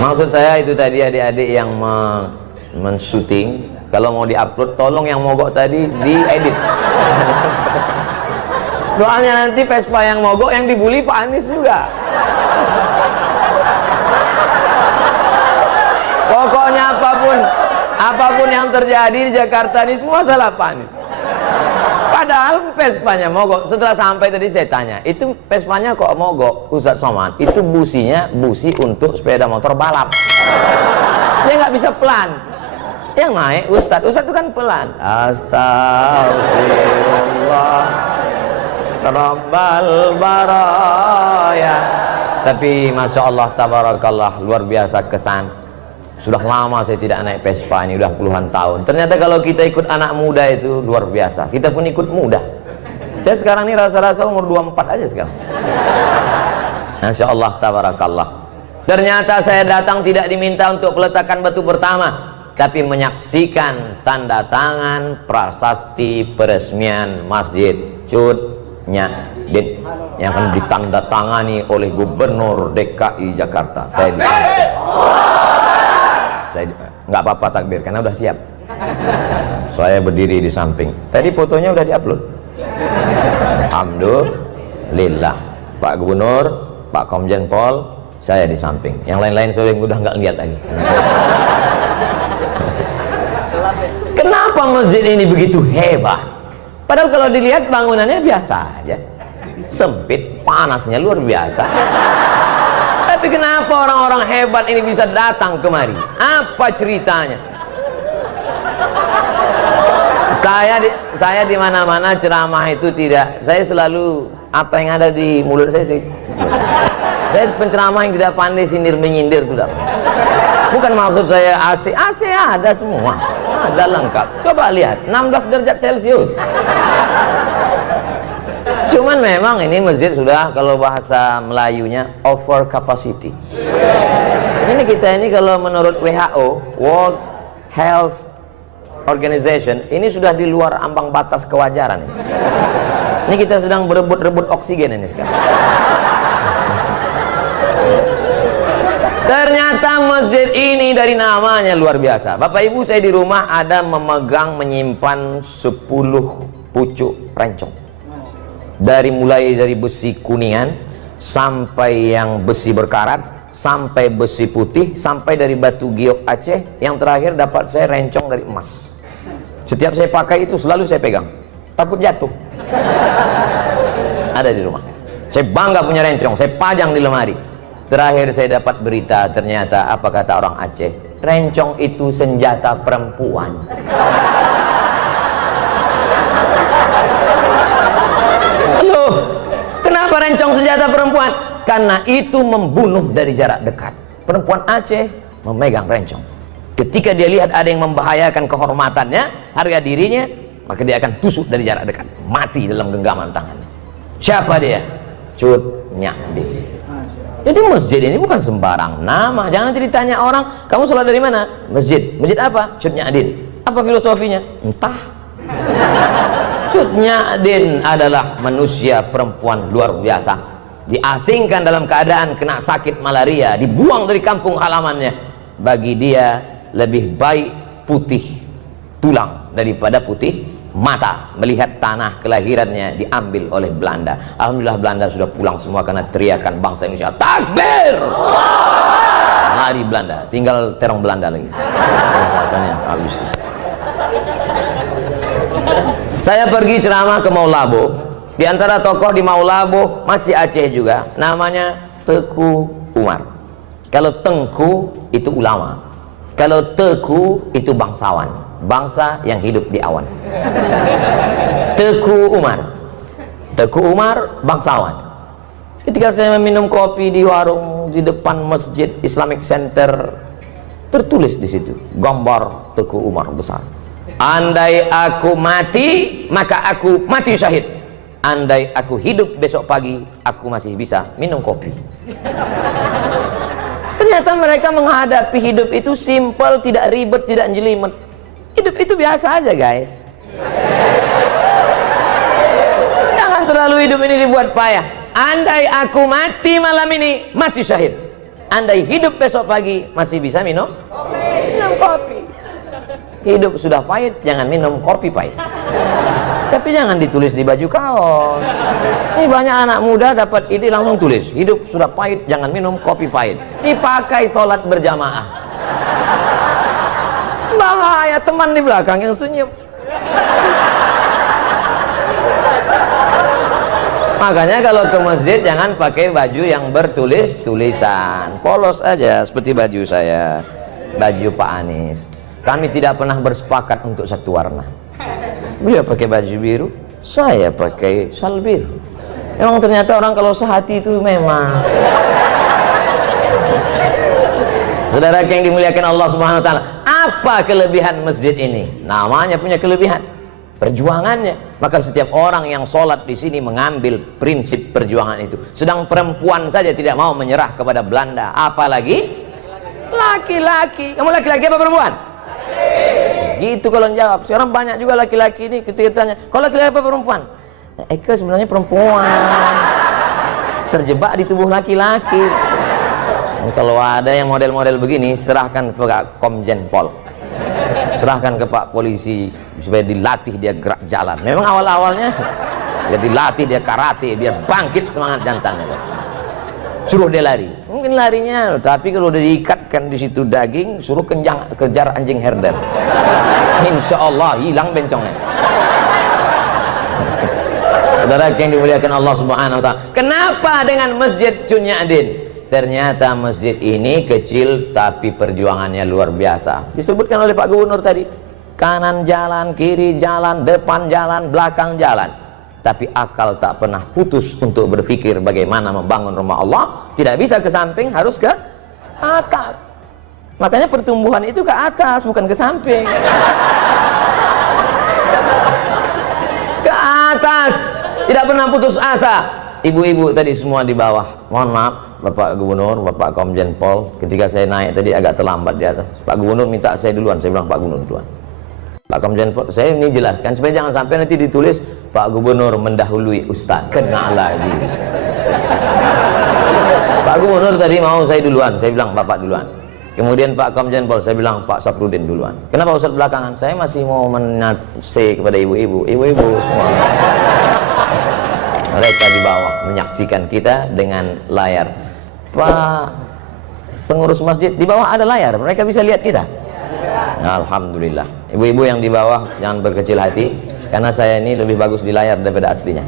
Maksud saya itu tadi adik-adik yang men-shooting, kalau mau di-upload tolong yang mogok tadi diedit. Soalnya nanti Vespa yang mogok yang dibully Pak Anies juga. Pokoknya apapun yang terjadi di Jakarta ini semua salah Pak Anies. Padahal Vespanya mogok. Setelah sampai tadi saya tanya, itu Vespanya kok mogok Ustadz Somad? Itu businya busi untuk sepeda motor balap. Dia nggak bisa pelan. Yang naik Ustadz itu kan pelan. Astagfirullah Rabbal baraya. Tapi Masya Allah tabarakallah, luar biasa kesan. Sudah lama saya tidak naik Vespa, ini udah puluhan tahun. Ternyata kalau kita ikut anak muda itu luar biasa. Kita pun ikut muda. Saya sekarang ini rasa-rasa umur 24 aja sekarang. Masya Allah tabarakallah. Ternyata saya datang tidak diminta untuk peletakan batu pertama, tapi menyaksikan tanda tangan prasasti peresmian Masjid Cut Nyak yang akan ditandatangani oleh Gubernur DKI Jakarta. Saya nggak apa-apa takbir karena udah siap. Saya berdiri di samping. Tadi fotonya udah diupload. Alhamdulillah. Pak Gubernur, Pak Komjen Pol, saya di samping. Yang lain-lain sore udah nggak lihat lagi. Kenapa masjid ini begitu hebat? Padahal kalau dilihat bangunannya biasa aja, sempit, panasnya luar biasa. Tapi kenapa orang-orang hebat ini bisa datang kemari? Apa ceritanya? Saya di mana-mana ceramah itu tidak, saya selalu apa yang ada di mulut saya sih. Saya penceramah yang tidak pandai sindir menyindir itu tidak. Bukan maksud saya AC ada semua, ada lengkap. Coba lihat 16 derajat Celcius. Cuman memang ini masjid sudah, kalau bahasa Melayunya, over capacity. Ini kita ini kalau menurut WHO, World Health Organization, ini sudah di luar ambang batas kewajaran. Ini kita sedang berebut-rebut oksigen ini sekarang. Ternyata masjid ini dari namanya luar biasa. Bapak Ibu, saya di rumah ada menyimpan 10 pucuk rencong. Mulai dari besi kuningan sampai yang besi berkarat, sampai besi putih, sampai dari batu giok Aceh, yang terakhir dapat saya rencong dari emas. Setiap saya pakai itu selalu saya pegang, takut jatuh. Ada di rumah. Saya bangga punya rencong, saya pajang di lemari. Terakhir saya dapat berita, ternyata apa kata orang Aceh, rencong itu senjata perempuan. Loh, kenapa rencong senjata perempuan? Karena itu membunuh dari jarak dekat. Perempuan Aceh memegang rencong. Ketika dia lihat ada yang membahayakan kehormatannya, harga dirinya, maka dia akan tusuk dari jarak dekat, mati dalam genggaman tangan. Siapa dia? Cut Nyadin. Jadi masjid ini bukan sembarang nama. Jangan nanti ditanya orang, kamu sholat dari mana? Masjid. Masjid apa? Cut Nyadin. Apa filosofinya? Entah. Cut Nyadin adalah manusia perempuan luar biasa. Diasingkan dalam keadaan kena sakit malaria, dibuang dari kampung halamannya. Bagi dia lebih baik putih tulang daripada putih mata melihat tanah kelahirannya diambil oleh Belanda. Alhamdulillah Belanda sudah pulang semua karena teriakan bangsa Indonesia, takbir. Lari Belanda, tinggal terong Belanda lagi. Habis. Saya pergi ceramah ke Maulabo. Di antara tokoh di Maulabo masih Aceh juga, namanya Teku Umar. Kalau Tengku itu ulama, kalau Teku itu bangsawan, bangsa yang hidup di awan. Teku Umar bangsawan. Ketika saya meminum kopi di warung di depan Masjid Islamic Center, tertulis di situ gambar Teku Umar besar. Andai aku mati, maka aku mati syahid. Andai aku hidup besok pagi, aku masih bisa minum kopi. Ternyata mereka menghadapi hidup itu simpel, tidak ribet, tidak jelimet. Hidup itu biasa aja, guys. Jangan terlalu hidup ini dibuat payah. Andai aku mati malam ini, mati syahid. andai hidup besok pagi masih bisa minum kopi. Hidup sudah pahit, jangan minum kopi pahit. Tapi jangan ditulis di baju kaos. Ini banyak anak muda dapat ide langsung tulis, hidup sudah pahit, jangan minum kopi pahit. Dipakai sholat berjamaah. Bahaya, teman di belakang yang senyum. Makanya kalau ke masjid jangan pakai baju yang bertulis-tulisan, polos aja seperti baju saya, baju Pak Anies. Kami tidak pernah bersepakat untuk satu warna. Beliau pakai baju biru, saya pakai sal biru. Memang ternyata orang kalau sehati itu memang. Saudara yang dimuliakan Allah Subhanahu wa taala, apa kelebihan masjid ini? Namanya punya kelebihan, perjuangannya. Maka setiap orang yang sholat di sini mengambil prinsip perjuangan itu. Sedang perempuan saja tidak mau menyerah kepada Belanda, apalagi laki-laki. Kamu laki-laki apa perempuan? Gitu kalau jawab. Sekarang banyak juga laki-laki ini ketika tanya, kalau laki-laki apa perempuan? Eka sebenarnya perempuan, terjebak di tubuh laki-laki. Kalau ada yang model-model begini, serahkan ke Komjen Pol, serahkan ke Pak Polisi supaya dilatih dia gerak jalan. Memang awal-awalnya dia dilatih, dia karate biar bangkit semangat jantannya. Suruh dia lari, mungkin larinya, tapi kalau udah diikatkan di situ daging, suruh kejar anjing herder, insya Allah hilang bencongnya. Saudara yang dimuliakan Allah Subhanahu wa taala, kenapa dengan Masjid Cunyadin? Ternyata masjid ini kecil tapi perjuangannya luar biasa. Disebutkan oleh Pak Gubernur tadi, kanan jalan, kiri jalan, depan jalan, belakang jalan. Tapi akal tak pernah putus untuk berpikir bagaimana membangun rumah Allah. Tidak bisa ke samping, harus ke atas. Makanya pertumbuhan itu ke atas, bukan ke samping. Ke atas, tidak pernah putus asa. Ibu-ibu tadi semua di bawah, mohon maaf Bapak Gubernur, Bapak Komjen Pol, ketika saya naik tadi agak terlambat di atas. Pak Gubernur minta saya duluan, saya bilang Pak Gubernur duluan. Pak Komjen Pol, saya ini jelaskan supaya jangan sampai nanti ditulis Pak Gubernur mendahului Ustaz, kena lagi. Pak Gubernur tadi mau saya duluan, saya bilang Bapak duluan. Kemudian Pak Komjen Pol, saya bilang Pak Safrudin duluan. Kenapa Ustaz belakangan? Saya masih mau menase kepada ibu-ibu, ibu-ibu semua. Mereka di bawah menyaksikan kita dengan layar. Pak pengurus masjid, di bawah ada layar, mereka bisa lihat kita. Alhamdulillah. Ibu-ibu yang di bawah jangan berkecil hati, karena saya ini lebih bagus di layar daripada aslinya.